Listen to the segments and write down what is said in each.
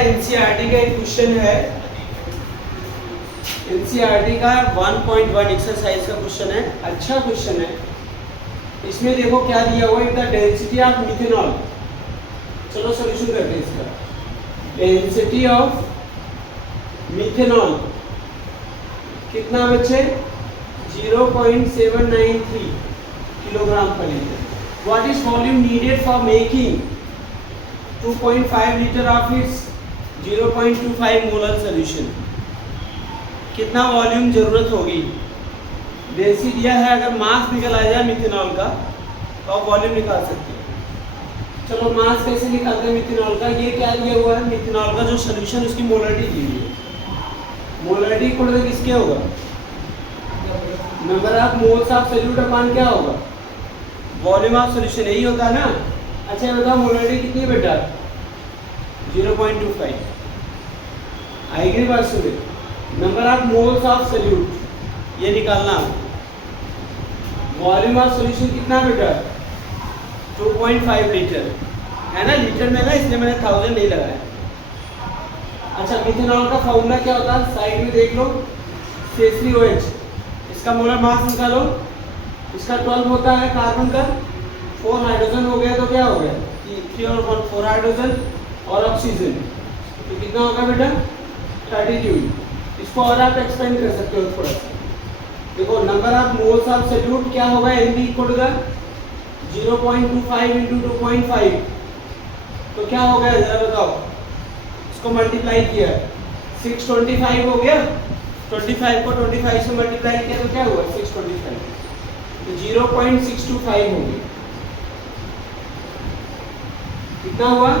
NCERT का एक question है, एनसीईआरटी का 1.1 एक्सरसाइज का क्वेश्चन है, अच्छा क्वेश्चन है। इसमें देखो क्या दिया हुआ है, द डेंसिटी ऑफ मिथेनॉल। चलो सॉल्यूशन करते हैं इसका। डेंसिटी ऑफ मिथेनॉल कितना बच्चे? 0.793 किलोग्राम पर litre. What is volume needed for making 2.5 litre of its 0.25 molar solution. कितना वॉल्यूम जरूरत होगी? डेंसिटी दिया है, अगर मास निकल आ जाए मिथेनॉल का तो आप वॉल्यूम निकाल सकते हैं। चलो मास कैसे निकालते हैं मिथेनॉल का? ये क्या दिया हुआ है, मिथेनॉल का जो सोल्यूशन उसकी मोलरिटी दी हुई है। मोलरिटी इक्वल टू किसके होगा? Number of moles of solute upon क्या होगा? वॉल्यूम ऑफ सोल्यूशन, यही होता है ना। अच्छा बताओ मोलरिटी कितनी बेटा? 0.25 आएगी बात सुने। Number of moles of solute ये निकालना। वॉल्यूम ऑफ सोल्यूशन कितना बेटा? 2.5 लीटर है ना, लीटर में ना, इसलिए मैंने 1000 नहीं लगाया। अच्छा मिथेनॉल का फॉर्मूला क्या होता है? साइड में देख लो, CH3OH। इसका मोलर मास निकालो। इसका 12 होता है कार्बन का, 4 हाइड्रोजन हो गया तो क्या हो गया? 3 और 1 4 हाइड्रोजन और ऑक्सीजन, तो कितना होगा बेटा? 32। इसको और आप एक्सपेंड कर सकते हो थोड़ा सा। देखो number of moles of solute क्या होगा? NB इक्वल टू 0.25 इंटू 2.5, तो क्या हो गया जरा बताओ? इसको मल्टीप्लाई किया 625 हो गया। 25 को 25 से मल्टीप्लाई किया तो क्या हुआ? 625, तो 0.625 हो गया। कितना हुआ?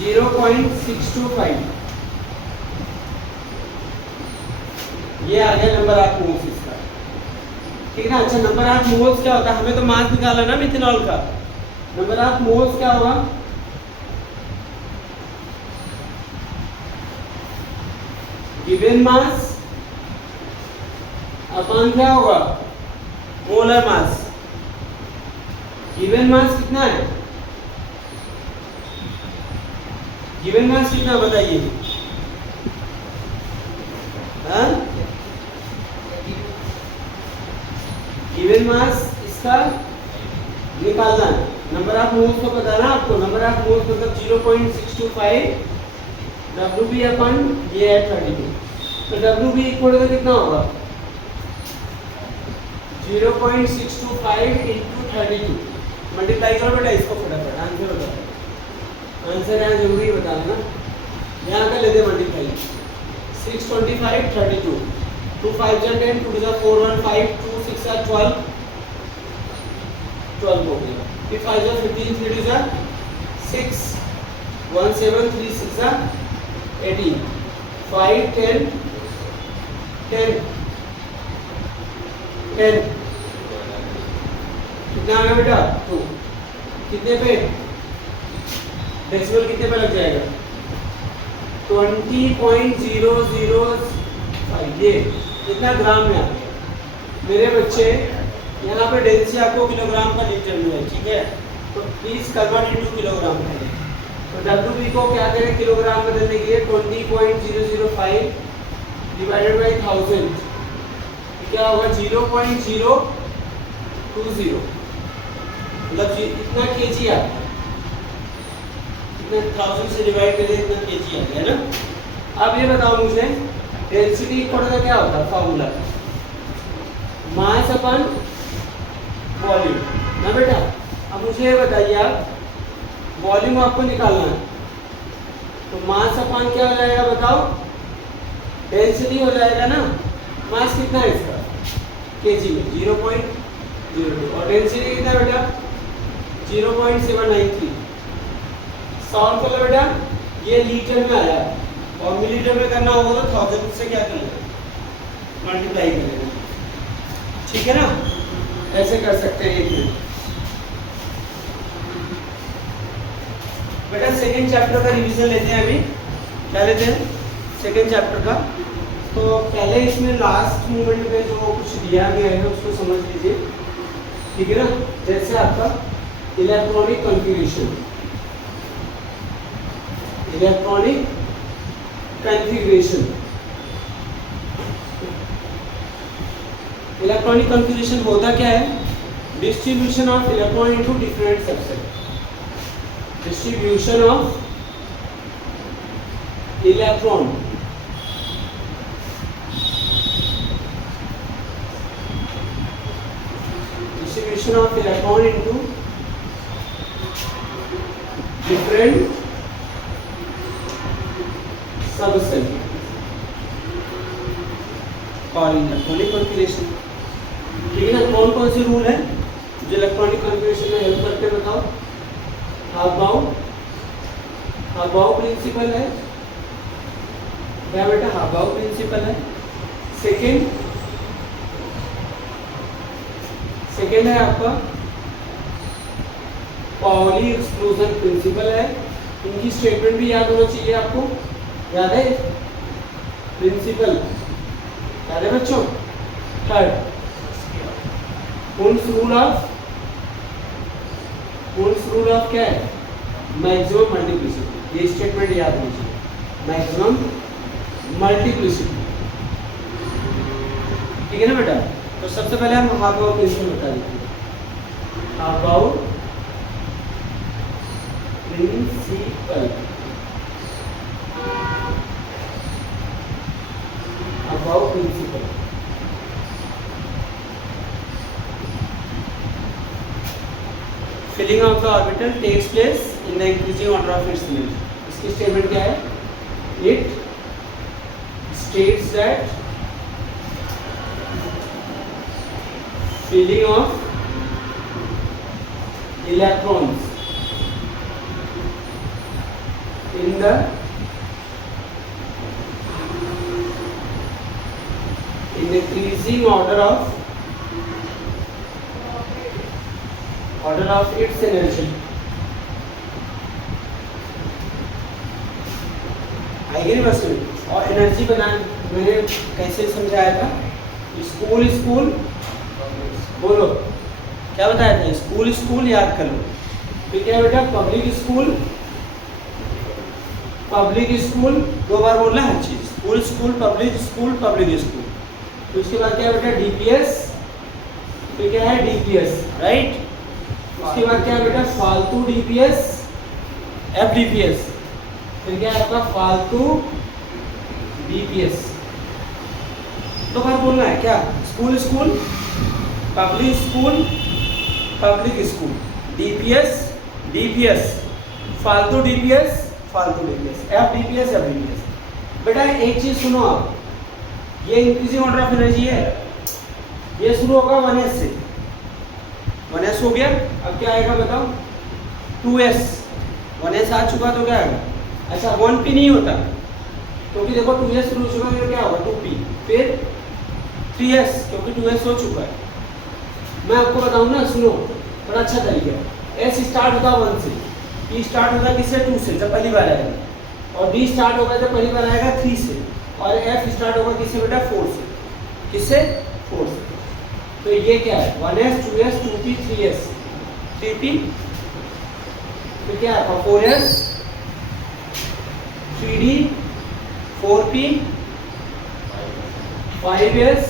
0.625। ये आ गया नंबर ऑफ मोल्स इसका, ठीक है ना। अच्छा नंबर ऑफ मोल्स क्या होता है? हमें तो मास निकाला ना मिथेनॉल का। नंबर ऑफ मोल्स क्या होगा? गिवन मास अपॉन क्या होगा? Molar mass. गिवन मास कितना है? गिवन मास कितना बताइए? गिवन मास इसका निकालना है। नंबर ऑफ मोल्स को पता ना आपको। नंबर ऑफ मोल्स मतलब 0.625 WB अपन ये है 32, तो WB इक्वल टू कितना होगा? 0.625 इंटू 32। मल्टीप्लाई करो बेटा इसको फटाफट, आंसर बताओ। आंसर यहाँ जरूरी बताना ना, यहाँ का लेते मल्टीप्लाई। 625 32, 2 5 जा 10, 2 जा 4 1 5, 2 6 जा 12 12 हो गया। फिर 5 जा 15, 3 जा 6, 1 7 3 6 जा 18, 5 10 10 10, कितना आ गया बेटा? 2। कितने पे? डेसिमल कितने पे लग जाएगा? 20.005। ये कितना ग्राम में आ गया मेरे बच्चे? यहाँ पे डेंसिटी आपको किलोग्राम का लीटर में है, ठीक है, तो प्लीज कन्वर्ट इनटू किलोग्राम करें। तो WB को क्या करें किलोग्राम में बदलने के लिए? 20.005 डिवाइडेड बाई 1000, क्या होगा? 0.020, मतलब इतना केजी आ गया। इतना 1000 से डिवाइड करें इतना केजी आ गया ना। अब ये बताओ मुझे डेंसिटी इक्वल टू क्या होता है? फॉर्मूला मास अपन वॉल्यूम ना बेटा। अब मुझे ये बताइए आप, वॉल्यूम आपको निकालना है, तो मास अपन क्या हो जाएगा बताओ? डेंसिटी हो जाएगा ना। मास कितना है इसका? केजी में 0.02, और डेंसिटी कितना बेटा? 0.793। सॉल्व कर लो बेटा, ये लीटर में आया और मिलीलीटर में करना होगा तो 1000 से क्या कर लेना? मल्टीप्लाई कर लेना, ठीक है ना। ऐसे कर सकते हैं। एक मिनट बेटा, सेकेंड चैप्टर का रिवीजन लेते हैं अभी। क्या लेते हैं? सेकेंड चैप्टर का। तो पहले इसमें लास्ट मोमेंट में जो कुछ दिया गया है उसको समझ लीजिए, ठीक है ना। जैसे आपका electronic configuration, electronic configuration. Electronic configuration होता क्या है? Distribution of electron into different subset. Distribution of electron of electron into different subcell और इलेक्ट्रॉनिक कॉन्फ़िगरेशन। ठीक है ना? कौन कौन से रूल है जो इलेक्ट्रॉनिक कॉन्फ़िगरेशन में हेल्प करते हैं बताओ? हाफ-बाउ प्रिंसिपल है क्या बेटा? हाफ-बाउ प्रिंसिपल है। सेकेंड है आपका पाउली एक्सक्लूजन प्रिंसिपल है। इनकी स्टेटमेंट भी याद होना चाहिए आपको। याद है? प्रिंसिपल याद है बच्चों? थर्ड कुन्स रूल ऑफ क्या है? Maximum multiplicity. ये स्टेटमेंट याद होनी चाहिए, मैक्सिमम मल्टीप्लिसिटी। ठीक है ना बेटा? तो सबसे पहले हम हाफ-बाउ प्रिंसिपल बता देते हैं। Aufbau principle, Aufbau principle filling of the orbital takes place in the increasing order of its length. इसकी स्टेटमेंट क्या है? It states that filling of electrons in the increasing order of its energy। आएगी नहीं बस में? और energy बनाने मैंने कैसे समझाया था? स्कूल बोलो क्या बताया था? स्कूल याद कर लो। फिर क्या बेटा? पब्लिक स्कूल दो बार बोलना हर चीज। School public school. तो उसके बाद क्या बेटा? डीपीएस। फिर क्या है? DPS, right. उसके बाद क्या बेटा? फालतू डीपीएस, एफडीपीएस। फिर क्या है आपका? फालतू डीपीएस। दो बार बोलना है क्या? स्कूल पब्लिक स्कूल, डीपीएस, फालतू डीपीएस, एफडीपीएस। बेटा एक चीज सुनो आप, ये इंक्रीजिंग ऑर्डर ऑफ एनर्जी है। ये शुरू होगा 1s से। 1s हो गया। अब क्या आएगा बताओ? 2s। 1s आ चुका तो क्या आएगा? अच्छा 1p नहीं होता क्योंकि देखो 2s शुरू हो चुका है, क्या होगा? 2p। फिर 3s क्योंकि 2s हो चुका है। मैं आपको बताऊं ना, सुनो बड़ा अच्छा तरीका है। S स्टार्ट होता 1 से, P स्टार्ट होता किससे? 2 से, जब पहली बार आएगा। और D स्टार्ट होगा जब पहली बार आएगा 3 से। और F स्टार्ट होगा किससे बेटा? 4 से। किससे? 4 से। तो ये क्या है? 1s 2s 2p 3s 3p। फिर क्या है? 4s 3d 4p 5s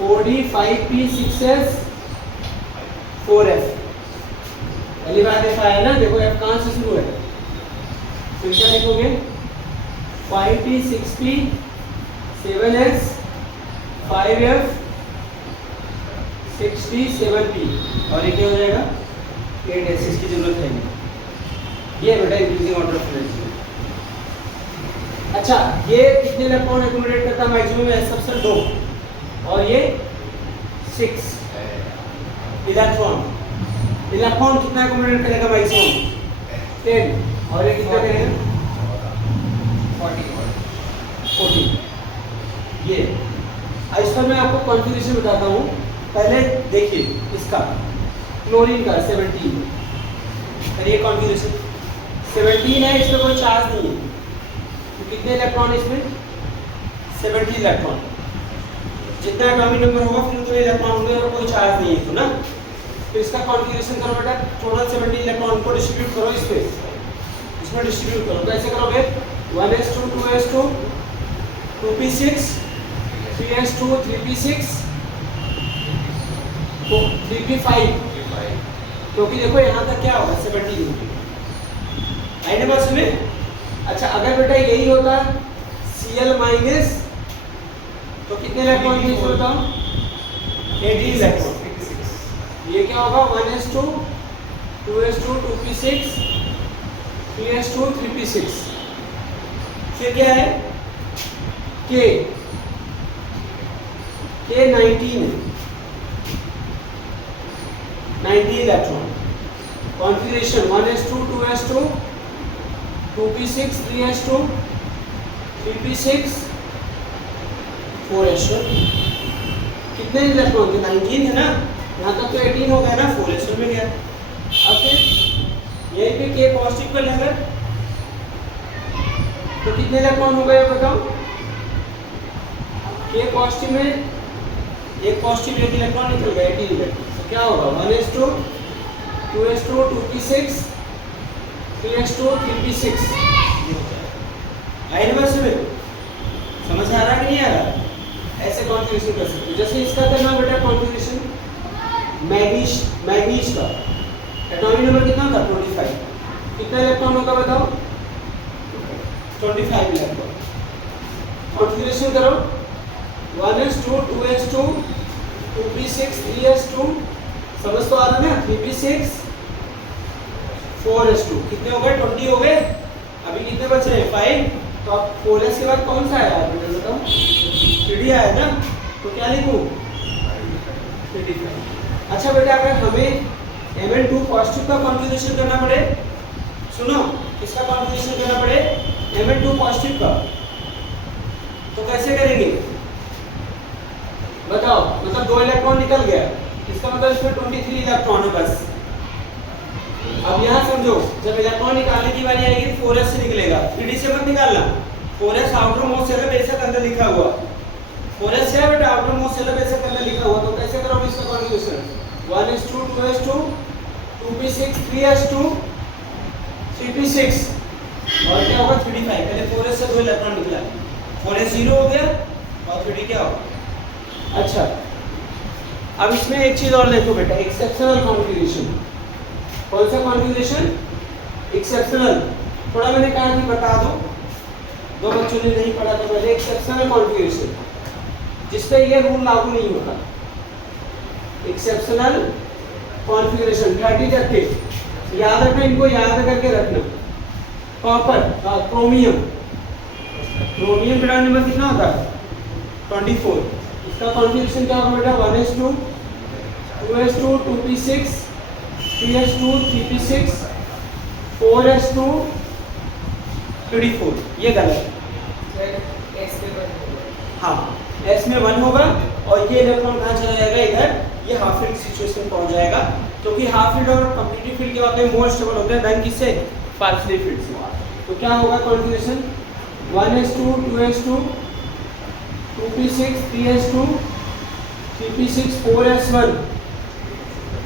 4d 5p 6s 4f। पहली बार देखा है ना? देखो f कहाँ से शुरू है? फिर क्या लिखोगे? 5p 6p 7s 5f 6d 7p और ये क्या हो जाएगा? 8s। इसकी जरूरत है नहीं। ये बेटा इंक्रीजिंग ऑर्डर ऑफ एनर्जी। अच्छा ये कितने इलेक्ट्रॉन एक्यूमुलेट करता है? मैक्सिमम है सबसे 2 और ये 6 इलेक्ट्रॉन कितना एक्यूमुलेट करेगा? मैक्सिमम 10 और ये कितना करेगा? 14। ये इस पर मैं आपको कॉन्फ़िगरेशन बताता हूँ। पहले देखिए इसका क्लोरीन का 17। करिए कॉन्फ़िगरेशन। 17 है, इसमें कोई चार्ज नहीं है। तो कितने इलेक्ट्रॉन इसमें? 70 इलेक्ट्रॉन। जितना एटॉमिक नंबर होगा फिर उतने इलेक्ट्रॉन होंगे और कोई चार्ज नहीं है, तो ना। तो इसका कॉन्फ़िगरेशन करो बेटा। टोटल 70 इलेक्ट्रॉन को डिस्ट्रीब्यूट करो इस पे। इसमें डिस्ट्रीब्यूट करो। कैसे करोगे? 1s2 2s2 2p6 3s2 3p6 3p5, क्योंकि देखो यहाँ तक क्या होगा 70 यूनिट आइने बस में। अच्छा अगर बेटा यही होता Cl माइनस तो कितने इलेक्ट्रॉन यूज होता? 18 इलेक्ट्रॉन। ये क्या होगा? 1s2 2s2 2p6 3s2 3p6। फिर क्या है? K 19 electron. Configuration 1s2 2s2 2p6 3s2 3p6 4s1। कितने इलेक्ट्रॉन थे? 19 है ना, यहाँ तक तो 18 हो गया ना, 4s1 में गया। अब फिर यहीं पे K पॉजिटिव पर लगा तो कितने इलेक्ट्रॉन हो गए बताओ? K पॉजिटिव में एक पॉजिटिव एक इलेक्ट्रॉन निकल गया 18 इलेक्ट्रॉन। तो क्या होगा? 1s2 2s2 2p6 3s2 3p6 आई बस में समझ आ रहा कि नहीं आ रहा? ऐसे कॉन्फ़िगरेशन कर सकते हो। जैसे इसका करना बेटा कॉन्फ़िगरेशन मैग्नीज का एटॉमिक नंबर कितना था? 25। कितना इलेक्ट्रॉन होगा बताओ? 25 इलेक्ट्रॉन। कॉन्फ़िगरेशन करो 1s2 2s2 2p6 3s2, समझ तो आ रहा है ना? 3p6 4s2 कितने हो गए? 20 हो गए। अभी कितने बच रहे हैं? 5। तो अब 4s के बाद कौन सा आया बेटा बताओ? 3d आया ना, तो क्या लिखूं? 3d5। अच्छा बेटा अगर हमें Mn2 पॉजिटिव का कॉन्फ़िगरेशन करना पड़े, सुनो किसका कॉन्फ़िगरेशन करना पड़े? Mn2 पॉजिटिव का, तो कैसे करेंगे बताओ? मतलब 2 इलेक्ट्रॉन निकल गया, इसका मतलब इसमें 23 इलेक्ट्रॉन है बस। अब यहाँ समझो, जब इलेक्ट्रॉन निकालने की बारी आएगी 4s से निकलेगा, 3d से मत निकालना। 4s आउटर मोस्ट सेल है, बेशक अंदर लिखा हुआ 4s है बेटा, आउटर मोस्ट सेल है, बेशक अंदर लिखा हुआ। तो कैसे करोगे इसका configuration? 1s2 2s2 2p6 3s2 3p6 और क्या होगा? 3d5। पहले 4s से 2 इलेक्ट्रॉन निकला, 4s 0 हो गया और 3d क्या होगा? अच्छा अब इसमें एक चीज और देखो बेटा, एक्सेप्शनल कॉन्फ़िगरेशन। कौन सा कॉन्फ़िगरेशन? एक्सेप्शनल। थोड़ा मैंने कहा कि बता दो, 2 बच्चों ने नहीं पढ़ा तो पहले एक्सेप्शनल कॉन्फ़िगरेशन, जिसपे ये रूल लागू नहीं होता। एक्सेप्शनल कॉन्फ़िगरेशन 30 तक के याद रखना, इनको याद करके रखना। Copper chromium, chromium brand number कितना होता है? 24। इसका कॉन्फ़िगरेशन क्या होगा बेटा? 1s2 2s2 2p6 3s2 3p6 4s2 3d4। ये गलत है। हाँ s में 1 होगा और ये इलेक्ट्रॉन कहाँ चला जाएगा? इधर, ये हाफ फील्ड सिचुएशन पहुंच जाएगा, क्योंकि हाफ फील्ड और कंप्लीट फील्ड क्या होते हैं? मोर स्टेबल होते हैं देन किससे? पार्शियल फील्ड से। तो क्या होगा configuration? 1s2 2s2 2p6 3s2 3p6 4s1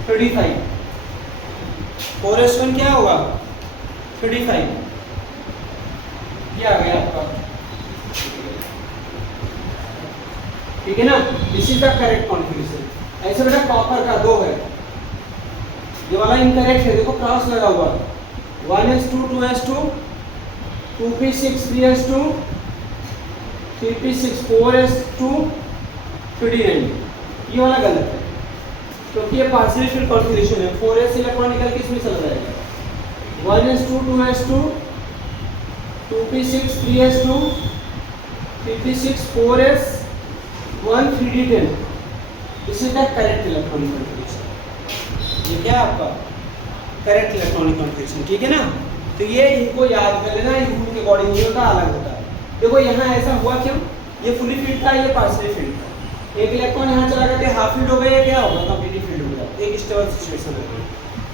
35। 4s1 क्या होगा? 35। ये आ गया आपका, ठीक है ना? This is the correct configuration. ऐसे बेटा कॉपर का 2 है, ये वाला इनकरेक्ट है, देखो क्रॉस लगा हुआ। 1s2 2s2 2p6 3s2 3p6 4s2 3d9, ये वाला गलत है, क्योंकि ये पार्शियल फील्ड कॉन्फ़िगरेशन है। 4s इलेक्ट्रॉन निकल के इसमें चला जाएगा। 1s2 2s2 2p6 3s2 3p6 4s1 3d10, this is the correct electronic configuration. ये क्या आपका करेक्ट इलेक्ट्रॉनिक कॉन्फ़िगरेशन, ठीक है ना? तो ये इनको याद कर लेना, ये रूल के अकॉर्डिंग नहीं होता, अलग होता है। देखो यहाँ ऐसा हुआ क्यों? ये फुली फील्ड था, ये पार्शियल फील्ड था। एक इलेक्ट्रॉन यहाँ चला गया, हाफ फील्ड हो गया, ये क्या होगा? कंप्लीट फील्ड हो गया, एक स्टेबल सिचुएशन हो गई।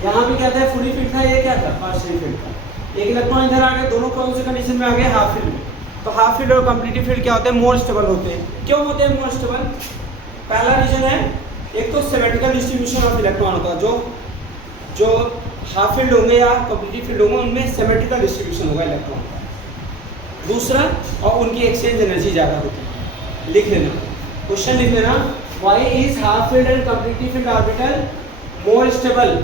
यहाँ भी क्या था? फुली फील्ड था, ये क्या था? पार्शियल फील्ड था। एक इलेक्ट्रॉन इधर आ गया, दोनों कौन से कंडीशन में आ गए? हाफ फील्ड में। तो हाफ फील्ड और कंप्लीट फील्ड क्या होते हैं? मोर स्टेबल होते हैं। क्यों होते हैं मोर स्टेबल? पहला रीजन है, एक तो सिमेट्रिकल डिस्ट्रीब्यूशन ऑफ इलेक्ट्रॉन होता है, जो हाफ फील्ड होंगे या कंप्लीटली फील्ड होंगे उनमें सिमेट्रिकल डिस्ट्रीब्यूशन होगा इलेक्ट्रॉन का। दूसरा, और उनकी एक्सचेंज एनर्जी ज़्यादा होती है। लिख लेना, क्वेश्चन लिख लेना, why is half filled and completely filled orbital more stable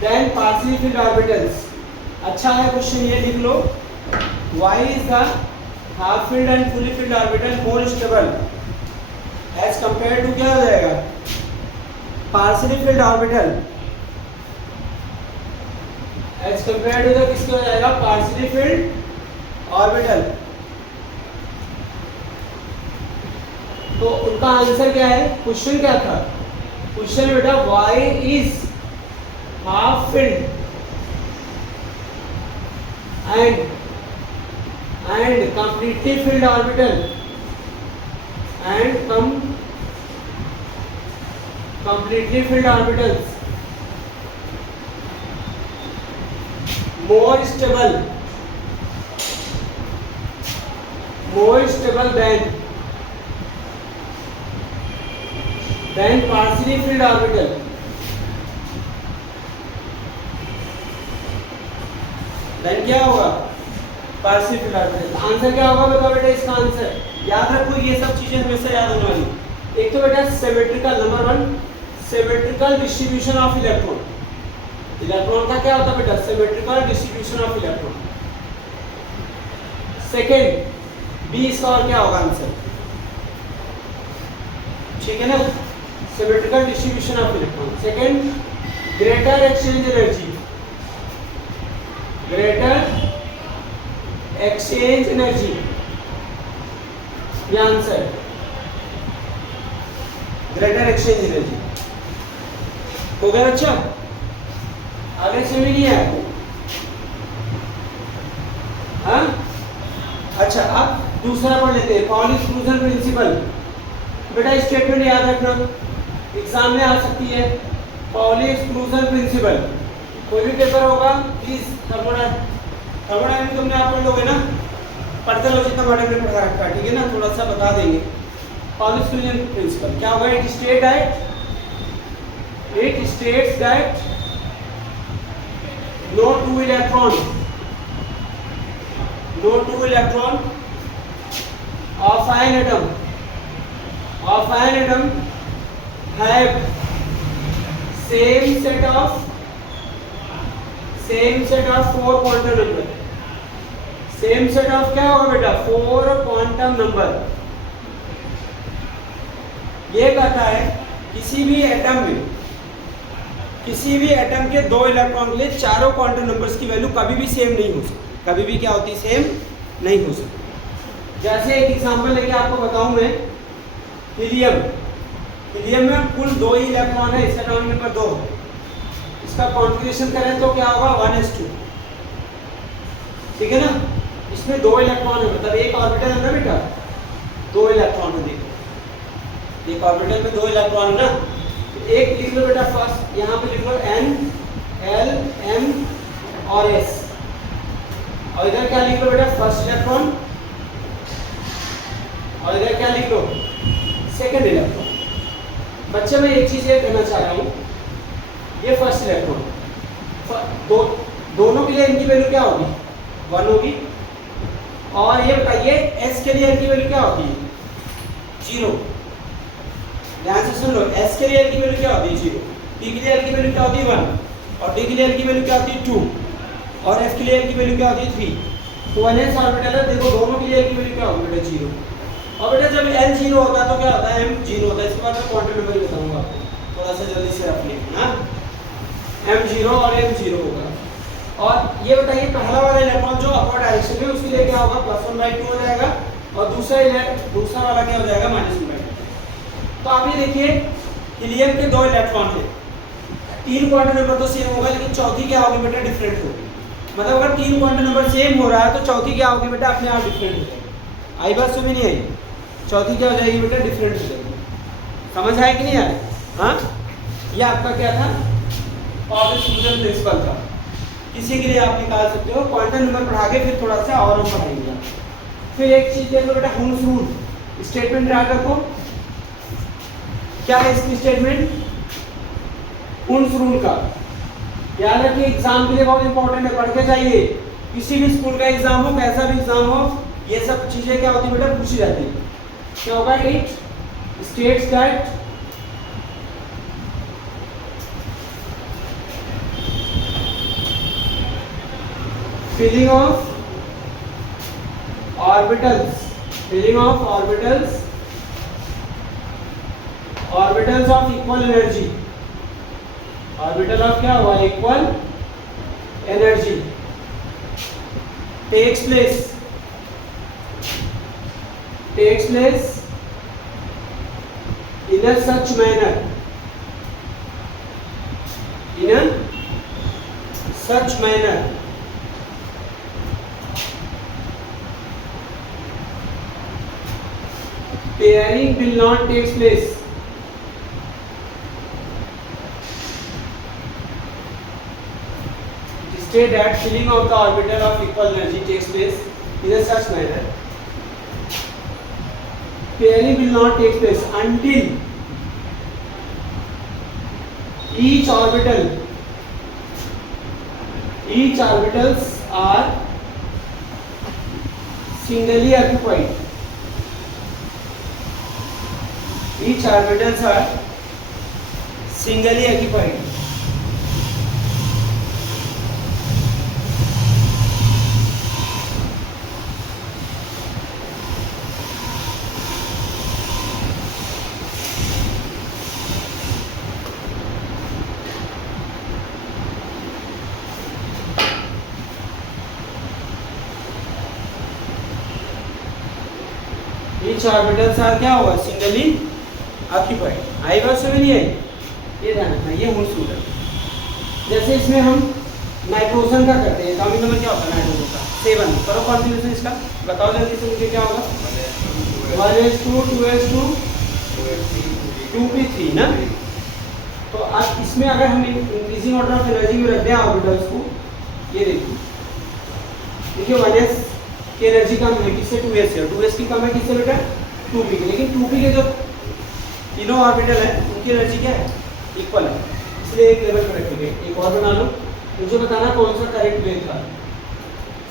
than partially filled orbitals. अच्छा है क्वेश्चन, ये लिख लो, why is the half filled and fully filled orbital more stable as compare to क्या हो जाएगा, partially filled orbital as compare to the किसके हो जाएगा, पार्शियली फील्ड ऑर्बिटल। तो उनका आंसर क्या है, क्वेश्चन क्या था, क्वेश्चन बेटा why is half filled and completely filled orbital and completely filled orbitals more stable than partially filled orbital। then क्या होगा, partially filled orbital। आंसर क्या होगा बताओ बेटा, इसका आंसर याद रखो, ये सब चीजें हमेशा याद होने वाली। एक तो बेटा symmetrical, number 1 symmetrical distribution of electron. Electron का क्या होता है बेटा, symmetrical distribution of electron. Second, B इसका और क्या होगा आंसर, ठीक है ना, symmetrical distribution of electron. Second, greater exchange energy, greater exchange energy, ये आंसर, ग्रेटर एक्सचेंज एनर्जी। हो गया बच्चा, आगे से भी नहीं है हाँ? अच्छा, अब दूसरा पढ़ लेते हैं, पाउली एक्सक्लूजन प्रिंसिपल। बेटा स्टेटमेंट याद रखना, एग्जाम में आ सकती है, पाउली एक्सक्लूजन प्रिंसिपल। कोई भी पेपर होगा प्लीज थर्मोडायनामिक्स तुमने आप पढ़ लोगे ना, पढ़ते लो जितना मैडम ने पढ़ा रखा है, ठीक है ना, थोड़ा सा बता देंगे। पाउली एक्सक्लूजन प्रिंसिपल क्या होगा, it states that no two electron of an atom have same set of 4 quantum number। Same set of क्या होगा बेटा, 4 क्वांटम नंबर। ये कहता है किसी भी एटम के 2 इलेक्ट्रॉन के लिए चारों क्वांटम नंबर्स की वैल्यू कभी भी सेम नहीं हो सकती, कभी भी क्या होती, सेम नहीं हो सकती। जैसे एक एग्जांपल लेके आपको बताऊं मैं, हीलियम में कुल 2 ही इलेक्ट्रॉन है, इसका एटॉमिक नंबर 2, इसका कॉन्फ़िगरेशन करें तो क्या होगा 1s2, ठीक है ना। इसमें 2 इलेक्ट्रॉन है, मतलब एक ऑर्बिटल है ना बेटा, 2 इलेक्ट्रॉन है, देखो एक ऑर्बिटल में 2 इलेक्ट्रॉन है ना। एक लिख लो बेटा फर्स्ट, यहाँ पे लिख लो N, L, M और S, और इधर क्या लिख लो बेटा, फर्स्ट इलेक्ट्रॉन, और इधर क्या लिख लो, सेकंड इलेक्ट्रॉन। बच्चे मैं एक चीज ये कहना चाह रहा हूँ, ये फर्स्ट इलेक्ट्रॉन दोनों के लिए इनकी वैल्यू क्या होगी, 1 होगी, और ये बताइए S के लिए इनकी वैल्यू क्या होगी, 0। ध्यान से सुन लो, S के लिए L की वैल्यू क्या होती है 0, P के लिए L की वैल्यू क्या होती है 1, और D के लिए L की वैल्यू क्या होती है 2, और F के लिए L की वैल्यू क्या होती है 3। तो 1s ऑर्बिटल है, देखो दोनों के लिए L की वैल्यू क्या होगी बेटा 0। और बेटा जब L 0 होता है तो क्या होता है, M 0 होता है। इसके बाद मैं क्वांटम नंबर बताऊंगा आपको, थोड़ा सा जल्दी से रख लेना, हाँ, M 0 और M 0 होगा। और ये बताइए पहला वाला इलेक्ट्रॉन जो अपवर्ड डायरेक्शन में, उसके लिए क्या होगा, +1/2 हो जाएगा, और दूसरा वाला क्या हो जाएगा, -1/2। तो आप ये देखिए, हीलियम के 2 इलेक्ट्रॉन है, 3 क्वांटम नंबर तो सेम होगा, लेकिन चौथी क्या होगी बेटा, डिफरेंट होगी। मतलब अगर 3 क्वांटम नंबर सेम हो रहा है तो चौथी क्या होगी बेटा, अपने आप डिफरेंट हो जाएगी। आई बात सुनी नहीं आई, चौथी क्या हो जाएगी बेटा, डिफरेंट हो जाएगी। समझ आया कि नहीं आया, हाँ। ये आपका क्या था, पाउली एक्सक्लूजन प्रिंसिपल था, किसी के लिए आप निकाल सकते हो। क्वांटम नंबर पढ़ा के फिर थोड़ा सा और हम पढ़ाएंगे। फिर एक चीज देख लो बेटा, हुन्स रूल स्टेटमेंट याद रखो, क्या है इसकी स्टेटमेंट, हुन्स रूल का। याद रखिए एग्जाम के लिए बहुत इंपॉर्टेंट है, पढ़ के जाइए। किसी भी स्कूल का एग्जाम हो, कैसा भी एग्जाम हो, ये सब चीजें क्या होती है बेटा, पूछी जाती है। क्या होगा, it states that filling of orbitals of equal energy, orbital of क्या हुआ, equal energy takes place in a such manner, pairing will not takes place. State that filling of the orbital of equal energy takes place in a such manner. Pairing will not take place until each orbitals are singly occupied. Each orbitals are singly occupied. Each orbitals are क्या होगा, singly occupied। आई बात समझ नहीं आई, ये ध्यान रखना, ये मूल सूत्र है। जैसे इसमें हम नाइट्रोजन का करते हैं, एटॉमिक नंबर क्या होता है नाइट्रोजन का, 7। करो कॉन्फ़िगरेशन इसका, बताओ जल्दी से मुझे क्या होगा, 1s2 2s2 2p3 ना। तो अब इसमें अगर हम इंक्रीजिंग ऑर्डर ऑफ एनर्जी में रख दें ऑर्बिटल्स को, ये देखिए 1s की एनर्जी कम है किससे, 2s है, 2s की कम है किससे बेटा, 2p की। लेकिन 2p के जो तीनों ऑर्बिटल है उनकी एनर्जी क्या है, इक्वल है, इसलिए एक लेवल पर रखेंगे। एक और बना लो, मुझे बताना कौन सा करेक्ट वे था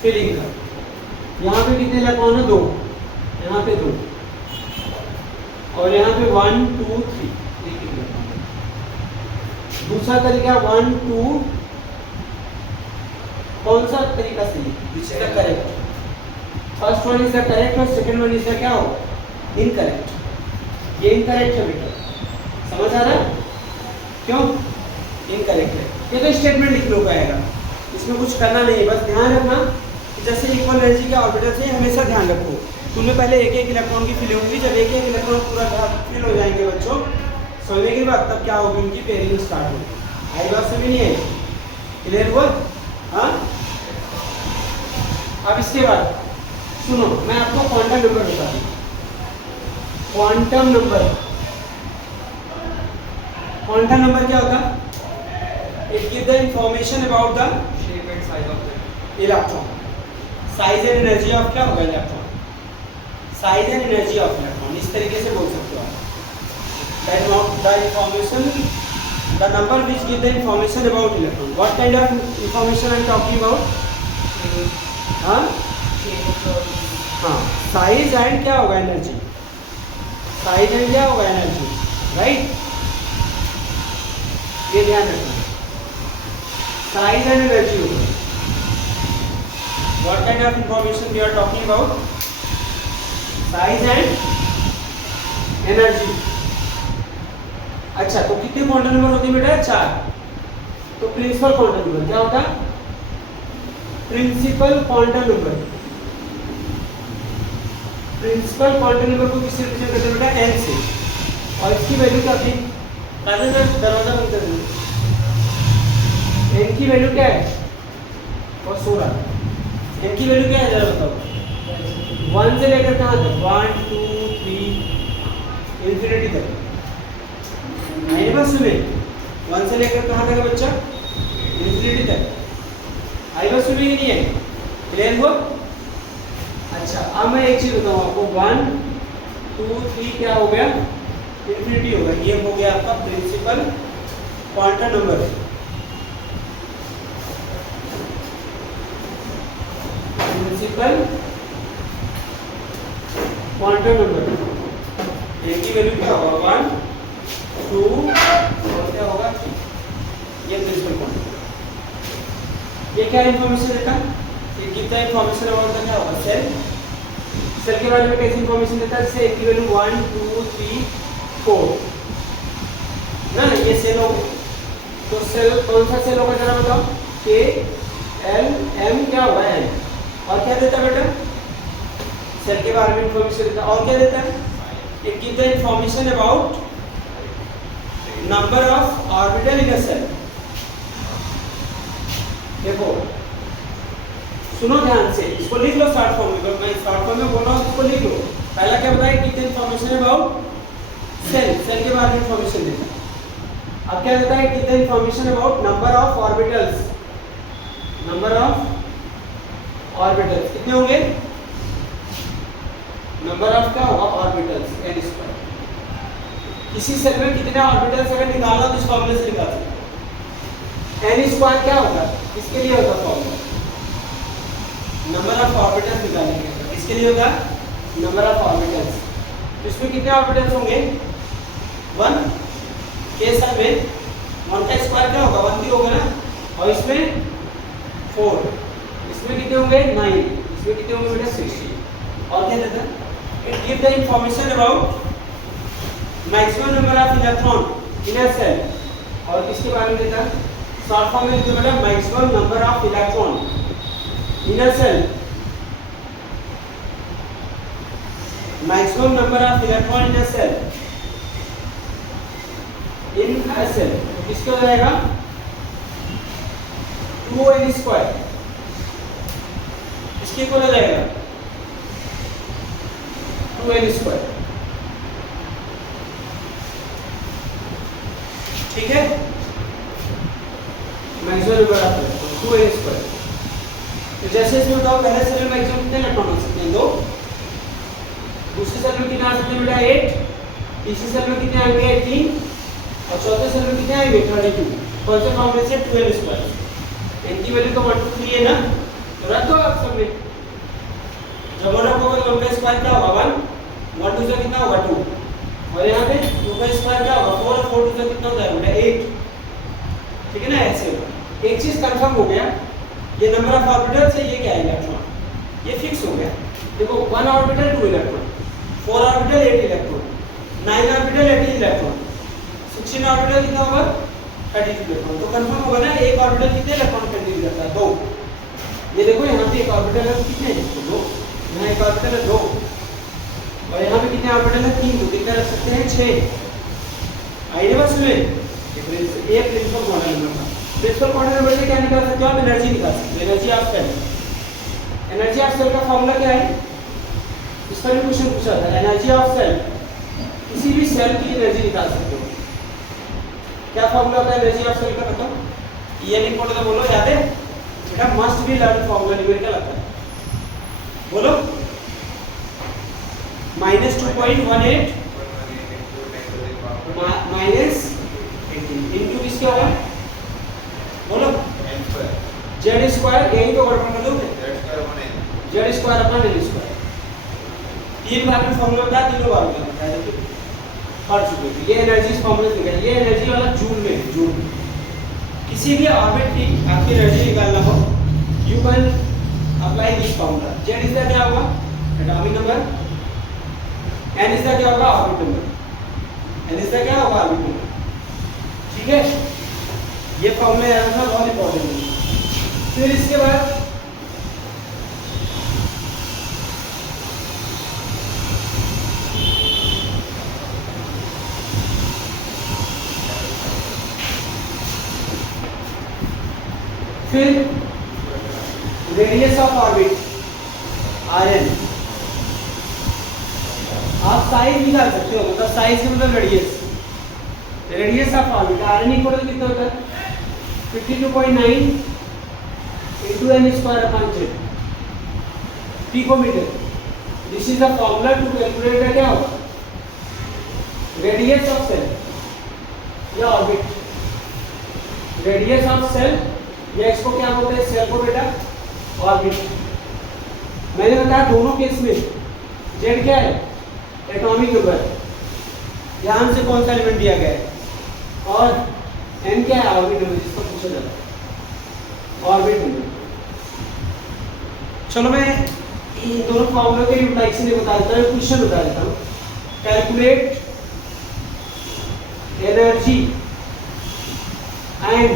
फिलिंग का। यहाँ पे कितने इलेक्ट्रॉन है, 2, यहाँ पे 2 और यहाँ पे 1 2 3, एक इलेक्ट्रॉन। दूसरा तरीका 1 2, कौन सा तरीका सही, which is the correct, first one is the correct और सेकंड वन इज द क्या हो, इनकरेक्ट। ये इनकरेक्ट है बेटा, समझ आ रहा है, क्यों इनकरेक्ट है, ये तो स्टेटमेंट लिख लो पाएगा, इसमें कुछ करना नहीं है। बस ध्यान रखना कि जैसे इक्वल एनर्जी के ऑर्बिटल से हमेशा ध्यान रखो, तुम्हें पहले एक एक इलेक्ट्रॉन की फिलिंग होगी, जब एक एक इलेक्ट्रॉन पूरा फिल हो जाएंगे बच्चों समझने के बाद, तब क्या होगी, उनकी पेयरिंग स्टार्ट होगी। आई बात समझ नहीं आई, क्लियर हुआ। हाँ, अब इसके बाद सुनो, मैं आपको क्वांटम नंबर बता दूँ। क्वांटम नंबर क्या होता है, it give the information about the shape and size of the electron, size and energy of क्या होगा electron, size and energy of electron, इस तरीके से बोल सकते हो आप। That not the information, the number which give the information about electron. What kind of information I am talking about, हाँ साइज एंड क्या होगा एनर्जी, साइज एंड क्या होगा एनर्जी, राइट, ये ध्यान रखना, साइज एंड एनर्जी होगा। What kind of information we are talking about, size and energy. अच्छा, तो कितने क्वांटम नंबर होते हैं बेटा, 4। तो प्रिंसिपल क्वांटम नंबर क्या होता है, principal quantum number, principal quantum number को किससे रिप्रेजेंट करते हैं बेटा, n से, और इसकी वैल्यू क्या थी, दरवाजा बंद कर दो, n की वैल्यू क्या है, और 16, n की वैल्यू क्या है जरा बताओ, 1 से लेकर कहाँ तक, 1 2 3 इंफिनिटी तक। मैंने बस सुने, 1 से लेकर कहाँ तक बच्चा, इंफिनिटी तक। आई बस सुनी नहीं है, क्लियर हुआ। अच्छा, अब मैं एक चीज बताऊँ आपको, 1 2 3 क्या हो गया, इंफिनिटी हो गया, ये हो गया आपका principal quantum number. Principal quantum number, A की वैल्यू क्या होगा 1 2 और क्या होगा 3, ये प्रिंसिपल क्वांटम। ये क्या इंफॉर्मेशन देता है, ये कितना इंफॉर्मेशन अबाउट क्या होगा सेल, सेल के बारे में कैसी इंफॉर्मेशन देता है, जैसे ए की वैल्यू 1 2 3 4 ना, ये सेल हो गया। तो सेल कौन सा सेल होगा जरा बताओ, के एल एम क्या होगा एल, और क्या देता है बेटा, सेल के बारे में इंफॉर्मेशन देता है, और क्या देता है, it give the information about number of orbital in a shell. देखो सुनो ध्यान से, इसको लिख लो शॉर्ट फॉर्म में, मैं शॉर्ट फॉर्म में बोल रहा हूँ, इसको लिख लो। पहला क्या बताया, give the information about shell, shell के बारे में इंफॉर्मेशन देता है। अब क्या देता है, give the information about number of orbitals, number of orbitals कितने होंगे, नंबर ऑफ क्या होगा ऑर्बिटल्स n स्क्वायर। किसी सेल में कितने ऑर्बिटल्स अगर निकालना तो इस फॉर्मूले से निकाल सकते हैं। n स्क्वायर क्या होगा, इसके लिए होगा फॉर्मूला, नंबर ऑफ ऑर्बिटल्स निकालने के लिए, इसके लिए होगा नंबर ऑफ ऑर्बिटल्स। तो इसमें कितने ऑर्बिटल्स होंगे 1, के सेल में 1 का स्क्वायर क्या होगा 1 भी होगा ना, और इसमें 4, इसमें कितने होंगे 9, इसमें कितने होंगे बेटा 60। और क्या देता है, it give the information about maximum number of electron in a cell, और किसके बारे में देता है, शॉर्ट फॉर्म में लिखते हैं maximum number of electron in a cell, maximum number of electron in a cell, in a cell किसका हो जाएगा 2n स्क्वायर, इसके इक्वल हो जाएगा 2n स्क्वायर, ठीक है, maximum number of 2n square. तो जैसे इसमें बताओ पहले सेल में मैक्सिमम कितने इलेक्ट्रॉन हो सकते हैं 2, दूसरे सेल में कितने आ सकते हैं बेटा 8, तीसरे सेल में कितने आएंगे 18, और चौथे सेल में कितने आएंगे 32। कौन से फॉर्मूले से 2n स्क्वायर, n की वैल्यू तो 1 2 3 है ना, तो रख दो आप सब में, जब वो रखोगे तो 1 का स्क्वायर क्या होगा 1, 1 2 से कितना होगा 2, और यहाँ पे 2 का स्क्वायर क्या होगा 4, और 4 2 से कितना हो जाएगा बेटा 8, ठीक है ना। ऐसे होगा। एक चीज कंफर्म हो गया, ये नंबर ऑफ ऑर्बिटल्स है, ये क्या है इलेक्ट्रॉन, ये फिक्स हो गया। देखो 1 orbital 2 electron, 4 orbital 8 electron, 9 orbital 18 electron, 16 orbital कितना होगा 32 इलेक्ट्रॉन। तो कंफर्म होगा ना एक ऑर्बिटल कितने इलेक्ट्रॉन कंटेन करता है 2। ये देखो यहाँ पे एक ऑर्बिटल है कितने हैं 2, यहाँ एक ऑर्बिटल है 2, और यहाँ पे कितने ऑर्बिटल है 3, तो कितना रख सकते हैं 6। आइडिया बस में ये प्रिंसिपल क्वांटम नंबर था। प्रिंसिपल क्वांटम नंबर से क्या निकाल सकते हो आप, एनर्जी निकाल सकते हो, energy of shell. Energy of shell का फॉर्मूला क्या है, इस पर भी क्वेश्चन पूछा था, एनर्जी ऑफ सेल, किसी भी सेल की एनर्जी निकाल सकते हो। क्या फॉर्मूला होता है एनर्जी ऑफ सेल का बताओ, ये नहीं बोलो तो बोलो, याद है बेटा, must be learn formula numerical आता है, बोलो -2.18 माइनस 18 इंटू किसका होगा बोलो जेड स्क्वायर, यही तो वर्ड कर दोगे जेड स्क्वायर अपना एल स्क्वायर। 3 बार में फॉर्मूला बता, तीनों बार में बताया देखिए पढ़ चुके थे। ये एनर्जी इस फॉर्मूले से निकल, ये एनर्जी वाला जूल में, जूल किसी भी ऑर्बिट की आपकी एनर्जी निकालना हो, you can apply this formula. Z is the क्या होगा atomic number, N is the क्या होगा orbit number, N is the क्या होगा ऑर्बिट नंबर, ठीक है। ये फॉर्मूला याद रखना बहुत इंपॉर्टेंट है। फिर इसके बाद फिर रेडियस ऑफ ऑर्बिट Rn, आप साइज निकाल सकते हो, मतलब साइज के मतलब radius, radius of orbit Rn equal to कितना होता है 52.9 into n square upon z picometer। This is the formula to calculate क्या होगा रेडियस ऑफ सेल या ऑर्बिट, रेडियस ऑफ सेल या इसको क्या बोलते हैं सेल को बेटा ऑर्बिट, मैंने बताया दोनों केस में जेड क्या है, एटॉमिक नंबर, ध्यान से कौन सा एलिमेंट दिया गया है, और एन क्या है, ऑर्बिट नंबर, जिसको पूछा जाता है ऑर्बिट नंबर। चलो मैं इन दोनों फॉर्मूले के इंप्लाइकेशन बता देता हूँ, क्वेश्चन बता देता हूँ। Calculate energy and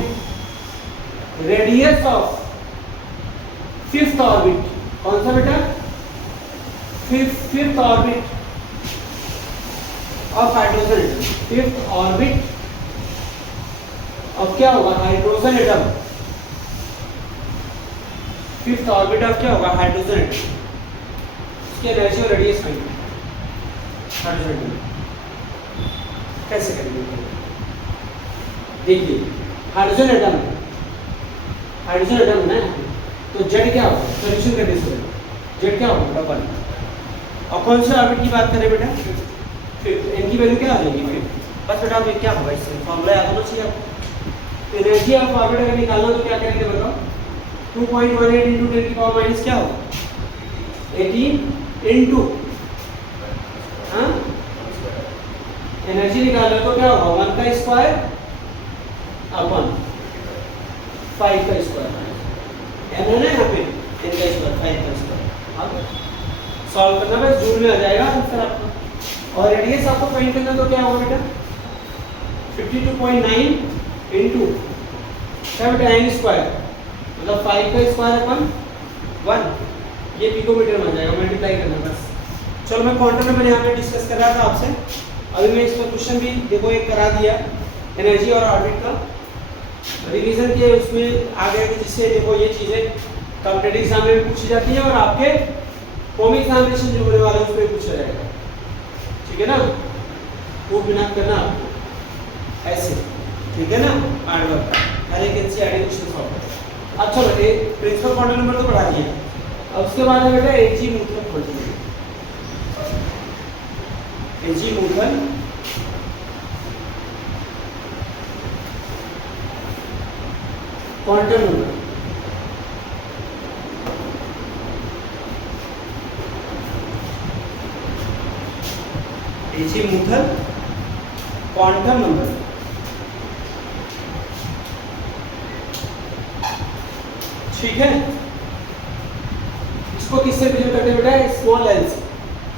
radius of fifth orbit. कौन सा बेटा, fifth orbit of hydrogen atom, fifth orbit of क्या होगा, hydrogen atom, fifth orbit of क्या होगा, हाइड्रोजन एटम, उसकी एनर्जी और रेडियस फाइंड हाइड्रोजन एटम। कैसे करेंगे, देखिए हाइड्रोजन एटम है ना, तो जेड क्या होगा, सोल्यूशन कंडीशन जेड क्या होगा, वन। और कौन से ऑर्बिट की बात करें बेटा, फिफ्थ, एन की वैल्यू क्या आ जाएगी, फिफ्थ। बस बेटा अब क्या होगा, इससे फॉर्मूला याद होना चाहिए आपको। एनर्जी ऑफ ऑर्बिट अगर निकालना तो क्या करेंगे बताओ, 2.18 इंटू 10 की पावर माइनस क्या होगा, 18 इंटू, हाँ एनर्जी निकाल तो क्या होगा, 1 का स्क्वायर अपन 5 का स्क्वायर, एन है ना यहाँ पे, एन का स्क्वायर 5 का स्क्वायर, सॉल्व करना बस, जूल में आ जाएगा आंसर आपका। और रेडियस आपको फाइंड करना तो क्या होगा बेटा, 52.9 इंटू क्या बेटा, एन स्क्वायर, मतलब 5 का स्क्वायर अपन 1, ये पिकोमीटर में आ जाएगा, मल्टीप्लाई करना बस। चलो मैं क्वांटम नंबर यहाँ पे डिस्कस कर रहा था आपसे, अभी मैं इसका क्वेश्चन भी देखो एक करा दिया, एनर्जी और ऑर्बिट का रिवीजन के उसमें आ गया कि जिससे देखो ये चीज़ें कॉम्पिटिटिव एग्जाम में पूछी जाती है और आपके होम एग्जामिनेशन जो होने वाला है उसमें पूछा जाएगा, ठीक है ना। वो बिना करना आपको ऐसे, ठीक है ना, हार्ड वर्क हर एक एनसीईआरटी क्वेश्चन सॉल्व। अच्छा बेटे प्रिंसिपल क्वांटम नंबर तो पढ़ा दिया, अब उसके बाद है बेटा एजी मूलतन क्वांटम, एजी मूलतन क्वांटम नंबर। एजी मूलतन क्वांटम नंबर, ठीक है। इसको किससे रिप्रेजेंट करते हैं बेटा, स्मॉल एल से।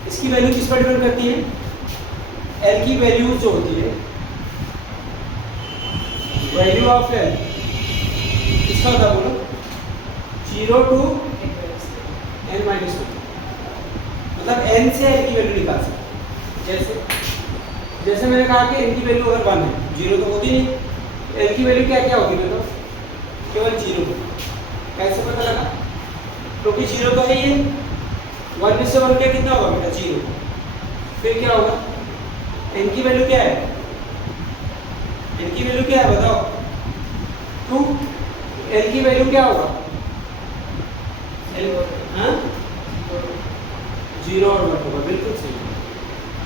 इसकी वैल्यू किस पर डिपेंड करती है, एल की वैल्यू जो होती है, वैल्यू ऑफ एल किसका होता है बोलो, 0 to n माइनस 1, मतलब n से l की वैल्यू निकाल सकते। जैसे मैंने कहा कि n की वैल्यू अगर 1 है, 0 तो होती नहीं, l की वैल्यू क्या क्या होगी बताओ, केवल 0। कैसे पता लगा, क्योंकि 0 तो है ये, 1 में से 1 क्या कितना होगा बेटा, 0। फिर क्या होगा, n की वैल्यू क्या है, n की वैल्यू क्या है बताओ, 2। l की वैल्यू क्या होगा, l, हाँ 0 और 1 होगा, बिल्कुल सही।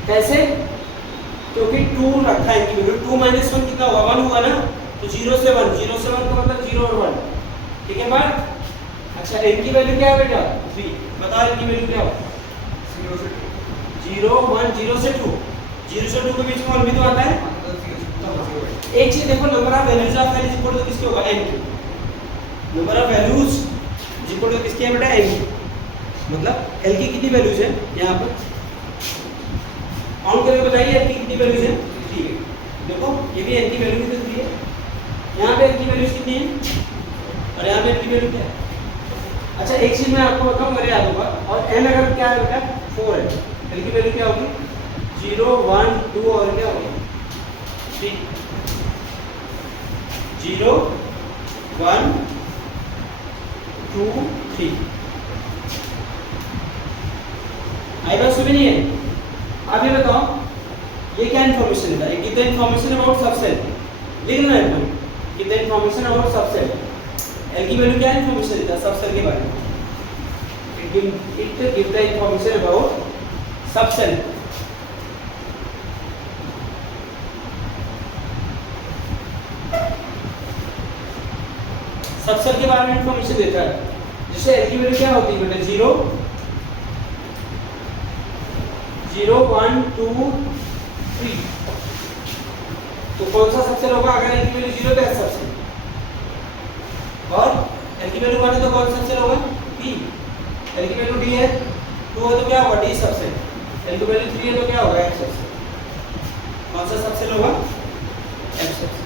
कैसे, क्योंकि 2 रखा है इनकी वैल्यू, 2 माइनस 1 कितना होगा, 1 होगा ना, तो 0 से 1, 0 से 1 का मतलब 0 और 1, ठीक है बात। अच्छा n की वैल्यू क्या है बेटा, 3। बताओ n की वैल्यू क्या होगा, 0 से 2, 0 1 0 से 2, 0 से 2 के बीच में 1 भी तो आता है। एक चीज देखो, number of values of L is equal to किसके होगा, n की। Number of values is equal to किसके है बेटा, n की। मतलब l की कितनी वैल्यूज है यहाँ पर, काउंट करके बताइए l की कितनी वैल्यूज है, ठीक है। देखो ये भी n की वैल्यू कितनी है, यहाँ पे l की वैल्यूज कितनी है और यहाँ पे l की वैल्यू क्या है। अच्छा एक चीज मैं आपको बताऊं, मेरे याद होगा, और n अगर क्या है बेटा 4 है, l की वैल्यू क्या होगी, 0 1 2 और क्या होगी 3, 0 1 2 3। आई बात सुनी नहीं है। अब ये बताओ ये क्या इन्फॉर्मेशन है, ये कितना इन्फॉर्मेशन अबाउट सबसेल, लिख लेना है कितना इन्फॉर्मेशन अबाउट सबसेल। एल की वैल्यू क्या इन्फॉर्मेशन देता है सबसेल के बारे में, it give the information about subshell. Subshell के बारे में इन्फॉर्मेशन देता है। जैसे एल की वैल्यू क्या होती है बेटा, 0 0 1 2 3। तो कौन सा सबसेल होगा? अगर एल की वैल्यू 0 तो एस सबसेल, और एल की वैल्यू 1 है तो कौन सा सबसेल होगा? पी। एल की वैल्यू डी है 2 है तो क्या होगा? D subshell. एल की वैल्यू 3 है तो क्या होगा? F subshell. कौन सा सबसेल होगा? F subshell.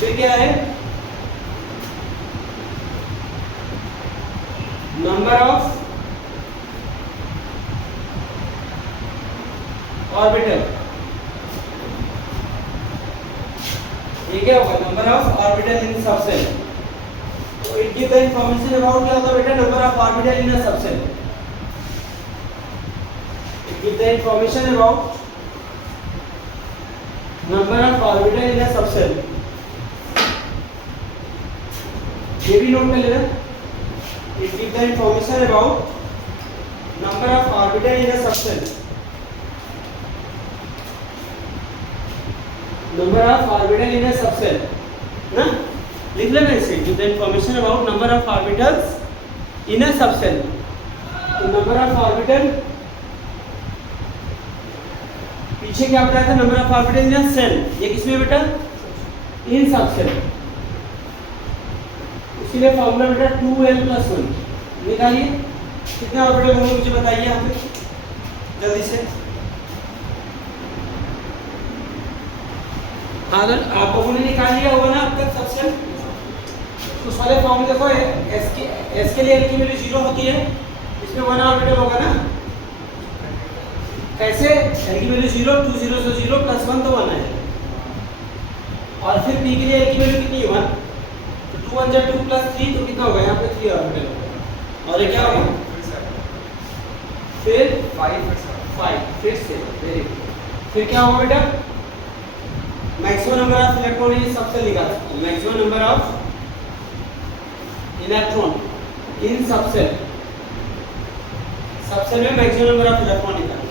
फिर क्या है? नंबर ऑफ ऑर्बिटल, ये क्या होगा? Number of orbital in subshell. तो it give the information about क्या होता है बेटा? Number of orbital in a subshell. It give the information about number of orbital in a subshell. ये भी नोट कर लेना। It give the information about number of orbital in a subshell. Number of orbital in a subshell ना, लिख लेना इसे। Give the information about number of orbitals in a subshell. तो number of orbital, पीछे क्या बताया था? Number of orbital in a shell. ये किसमें बेटा? इन सबसेल। इसलिए फॉर्मूला बेटा 2l+1 निकालिए। कितने ऑर्बिटल होंगे मुझे बताइए यहाँ पे जल्दी से। हाँ तो आप लोगों ने निकाल लिया होगा ना अब तक सबसेल। उस वाले फॉर्म में देखो एस के लिए एल की वैल्यू 0 होती है, इसमें 1 ऑर्बिटल होगा ना। कैसे? एल की वैल्यू 0 2 0 से 0 +1 तो 1 है, और फिर पी के लिए एल की वैल्यू कितनी है? 1। तो 2 1 2 +3 तो कितना होगा? यहाँ पे 3 ऑर्बिटल होगा। और ये क्या होगा? फिर 5 फिर से। Very good. फिर क्या होगा बेटा? Maximum number of electron in subshell निकाल सकते हैं। Maximum number of electron in subshell. Subshell में मैक्सिमम नंबर ऑफ इलेक्ट्रॉन निकालना।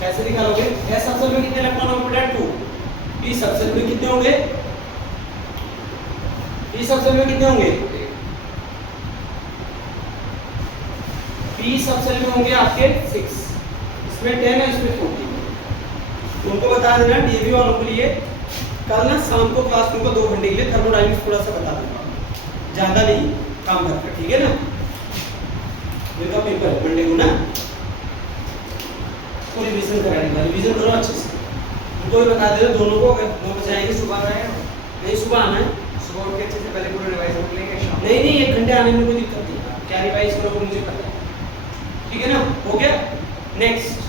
कैसे निकालोगे? एस सबसेल में कितने इलेक्ट्रॉन होंगे बेटा? 2। पी सबसेल में कितने होंगे? पी सबसेल में कितने होंगे? पी सबसेल में होंगे आपके 6। इसमें 10 है, इसमें 14। उनको बता देना डीवी वालों के लिए। कल ना शाम को क्लास में 2 घंटे के लिए थर्मोडायनामिक्स थोड़ा सा बता दूंगा, ज़्यादा नहीं, काम भर कर, ठीक है ना? मेरा पेपर है मंडे को ना, तो रिवीजन कराएंगे। रिवीजन करो अच्छे से। उनको भी बता देना दोनों को। अगर 9 बजे आएंगे सुबह का है, नहीं सुबह आना है। सुबह उठ के अच्छे से पहले पूरा रिवाइज कर लेंगे। नहीं 1 घंटे आने में कोई दिक्कत नहीं। क्या रिवाइज करोगे मुझे पता है, ठीक है ना? हो गया। Next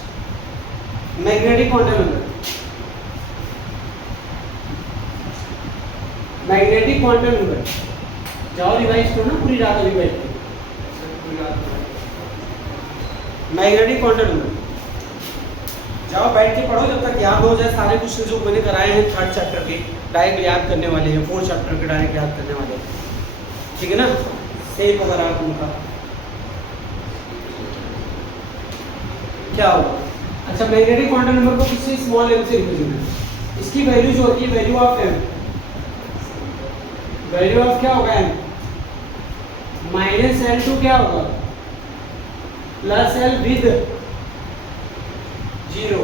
magnetic quantum number. Magnetic quantum number जाओ रिवाइज करो ना, पूरी रात अभी बैठ के। मैग्नेटिक क्वांटम नंबर जाओ बैठ के पढ़ो, जब तक याद हो जाए। सारे क्वेश्चन जो मैंने कराए हैं 3rd चैप्टर के डायरेक्ट याद करने वाले हैं, 4th चैप्टर के डायरेक्ट याद करने वाले हैं, ठीक है ना? सेम अगर आप उनका क्या होगा? अच्छा, मैग्नेटिक क्वांटम नंबर को किसी स्मॉल m से रिप्रेजेंट है। इसकी वैल्यू जो होती है value of m, value of क्या होगा? m -L2 क्या होगा? +L with 0।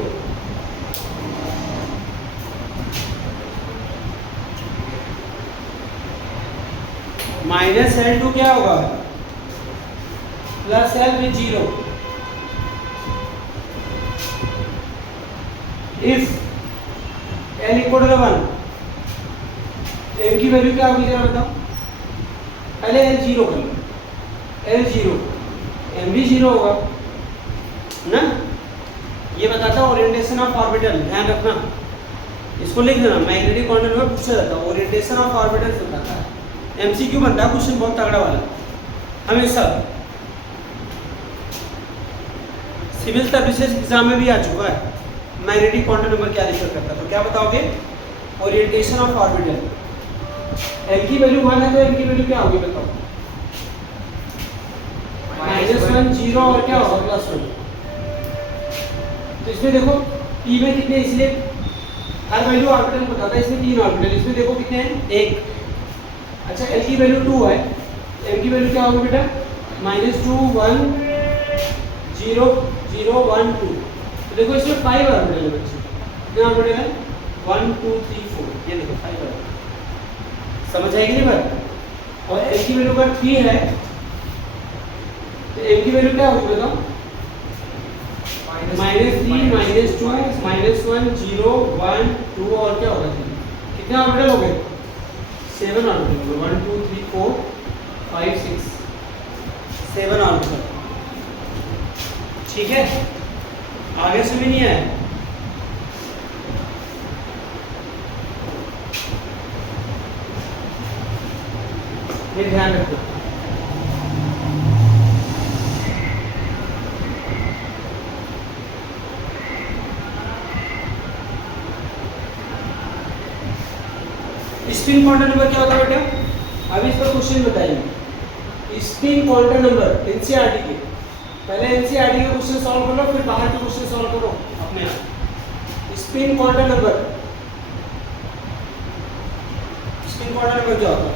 -L2 क्या होगा? +L with 0। If L = 1, m की वैल्यू क्या होगी जरा बताओ? पहले L 0 कर लो। L 0, m भी 0 होगा ना। ये बताता है ओरिएंटेशन ऑफ ऑर्बिटल, ध्यान रखना, इसको लिख देना। मैग्नेटिक क्वांटम नंबर पूछा जाता है, ओरिएंटेशन ऑफ ऑर्बिटल से बताता है। एमसीक्यू बनता है क्वेश्चन, बहुत तगड़ा वाला हमेशा। सिविल सर्विसेज एग्जाम में भी आ चुका है। मैग्नेटिक क्वांटम नंबर क्या रिफर करता है? तो क्या बताओगे? Orientation of orbital. एल की वैल्यू 1 है तो एल की वैल्यू क्या होगी बताओ? -1 0 और क्या होगा? +1। तो इसमें देखो P में कितने, इसलिए हर वैल्यू ऑर्बिटल बताता है। इसमें 3 ऑर्बिटल, इसमें देखो कितने हैं? 1 अच्छा एल की वैल्यू 2 है, एम की वैल्यू क्या होगी बेटा, -2 1 0 0 1 2। तो देखो इसमें 5 ऑर्बिटल है बच्चे, कितने ऑर्बिटल है 1 2 3 4, ये देखो 5 ऑर्बिटल, समझ आएगी नहीं बात। और एल की वैल्यू अगर 3 है तो एम की वैल्यू क्या होगी बताओ, -3 -2 -1 0 1 2 और क्या होगा, कितने ऑर्बिटल हो गए 7 ऑर्बिटल, 1 2 3 4 5 6 7 ऑर्बिटल। ठीक है, आगे से भी नहीं है। ये ध्यान रखो, स्पिन क्वांटम नंबर क्या होता है बेटा, अभी इस पर क्वेश्चन बताइए। स्पिन क्वांटम नंबर एनसीईआरटी के, पहले एनसीईआरटी के क्वेश्चन सॉल्व कर लो, फिर बाहर के क्वेश्चन सॉल्व करो अपने आप। Spin quantum number, spin quantum number क्या होता है,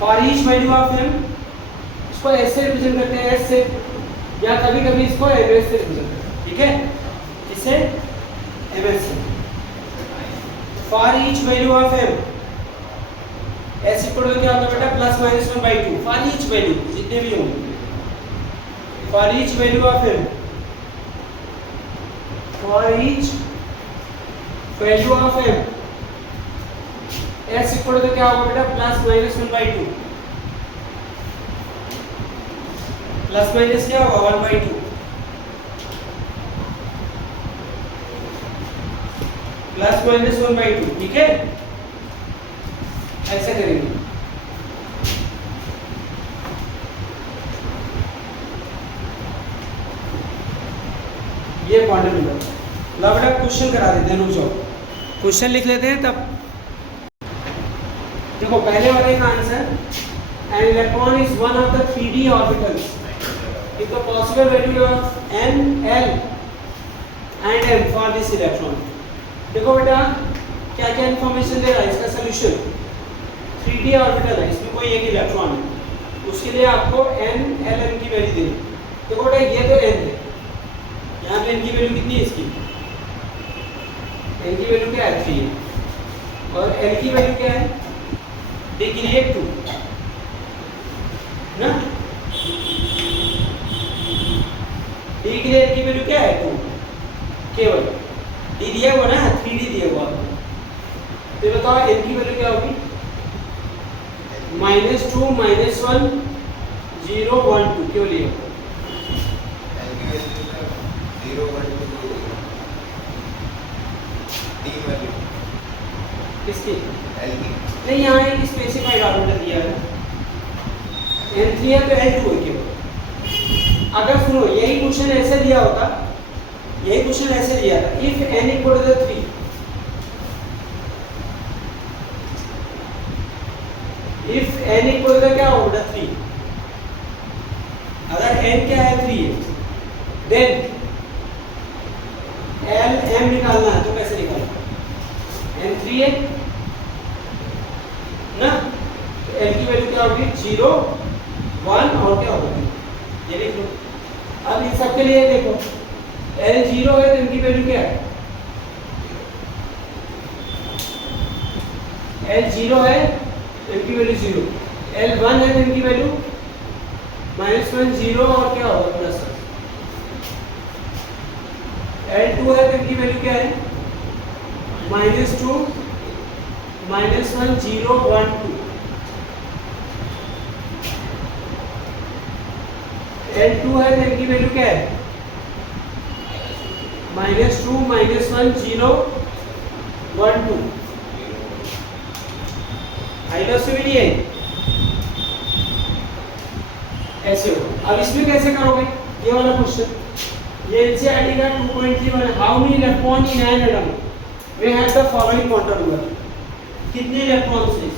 for each value of M, इसको ऐसे रिप्रेजेंट करते हैं एस से, या कभी कभी इसको एमएस से रिप्रेजेंट करते हैं, ठीक है, इसे एमएस से। For each value of M S equal to क्या होता है बेटा, +-1/2 फॉर ईच वैल्यू, जितने भी होंगे, for each value of M, for each value of M S equal to क्या होगा बेटा, +-1/2, प्लस माइनस क्या होगा 1/2, +-1/2, ठीक है, ऐसा करेंगे। ये क्वांटम नंबर, लो बेटा क्वेश्चन करा देते हैं, रुक जाओ क्वेश्चन लिख लेते हैं तब। देखो पहले वाले का answer, an electron is one of the 3D orbitals if the possible value of n l and m for this electron. देखो बेटा क्या क्या इंफॉर्मेशन दे रहा है, इसका सॉल्यूशन 3D ऑर्बिटल है, इसमें कोई एक इलेक्ट्रॉन है, उसके लिए आपको n l m की वैल्यू देनी। देखो बेटा ये तो n है, यहाँ पे n की वैल्यू कितनी है, इसकी n की वैल्यू क्या है 3 है, और l की वैल्यू क्या है, d के लिए 2 ना, d के लिए l की वैल्यू क्या है 2, केवल d दिया हुआ ना, 3D दिया हुआ, तो बताओ n की वैल्यू क्या होगी, -2 -1 0 1 2, केवल ये किसकी नहीं, यहाँ एक स्पेसिफाइड ऑर्बिटल दिया है, n3 है तो l2 है केवल। अगर सुनो यही क्वेश्चन ऐसे दिया होता, यही क्वेश्चन ऐसे दिया था, if n equal to 3, if n equal to क्या होगा 3, अगर n क्या है 3 है, देन l m निकालना है, तो कैसे निकालना, n 3 है ना, तो l की वैल्यू क्या होगी 0 1 और क्या होगा, ये लिख लो। अब इन सब के लिए देखो l 0 है तो इनकी वैल्यू क्या है, l 0 है तो इनकी वैल्यू 0, l 1 है तो इनकी वैल्यू -1 0 और क्या होगा +1, l 2 है तो इनकी वैल्यू क्या है -2 -1 0 1 2, l2 है तो इनकी वैल्यू क्या है -2 -1 0 1 2, हाइड्रोस से भी नहीं है ऐसे हो। अब इसमें कैसे करोगे, ये वाला क्वेश्चन, ये एनसीईआरटी का 2.3 how many electron in an atom way have the following quantum number, कितने इलेक्ट्रॉन्स हैं,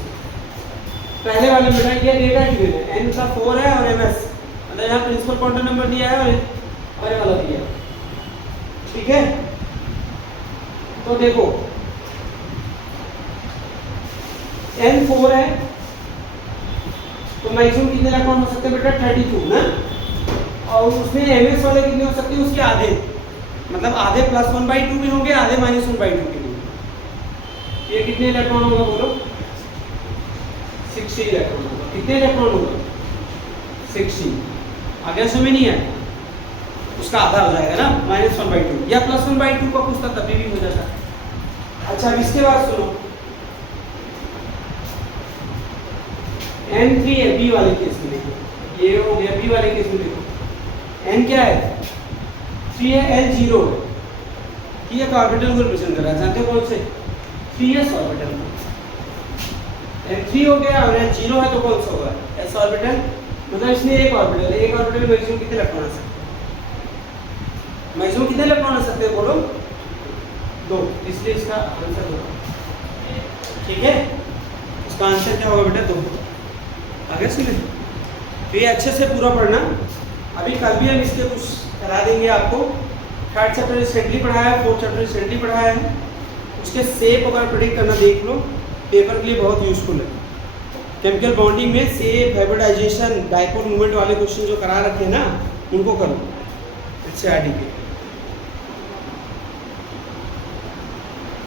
पहले वाले में ये डेटा गिवन है, n का 4 है और ms, मतलब यहाँ प्रिंसिपल क्वांटम नंबर दिया है और ये वाला दिया है, ठीक है। तो देखो N4 है तो मैक्सिमम कितने इलेक्ट्रॉन हो सकते हैं बेटा 32 ना, और उसमें ms वाले कितने हो सकते हैं उसके आधे, मतलब आधे +1/2 भी होंगे, आधे -1/2 भी होंगे। ये कितने इलेक्ट्रॉन होगा बोलो? 60 इलेक्ट्रॉन होगा। कितने इलेक्ट्रॉन होगा? 60। आगे समझ नहीं है, उसका आधा हो जाएगा ना, -1/2 या +1/2 का पूछता तभी भी हो जाता। अच्छा अब इसके बाद सुनो, N3 है बी वाले केस में, देखो ये हो गया बी वाले केस में, देखो N क्या है 3 है, L0 है, ये एक ऑर्बिटल को रिप्रेजेंट कर रहा है, जानते हो कौन से? 3s orbital. N3 हो गया और L0 है तो कौन सा होगा? s ऑर्बिटल, मतलब इसमें एक ऑर्बिटल है, एक ऑर्बिटल में मैक्सिमम कितने इलेक्ट्रॉन आ सकते हैं? मैक्सिमम कितने इलेक्ट्रॉन आ सकते हैं बोलो? 2, इसलिए इसका आंसर 2। ठीक है, इसका आंसर क्या होगा बेटा? 2। आगे सुने, तो ये अच्छे से पूरा पढ़ना। अभी कल भी हम इसके कुछ करा देंगे आपको। 3rd चैप्टर रिसेंटली पढ़ाया है, 4th चैप्टर रिसेंटली पढ़ाया है, उसके शेप अगर प्रेडिक्ट करना देख लो, पेपर के लिए बहुत यूजफुल है। केमिकल बॉन्डिंग में शेप, हाइब्रिडाइजेशन, डाइपोल मूवमेंट वाले क्वेश्चन जो करा रखे हैं ना, उनको करो एनसीईआरटी के।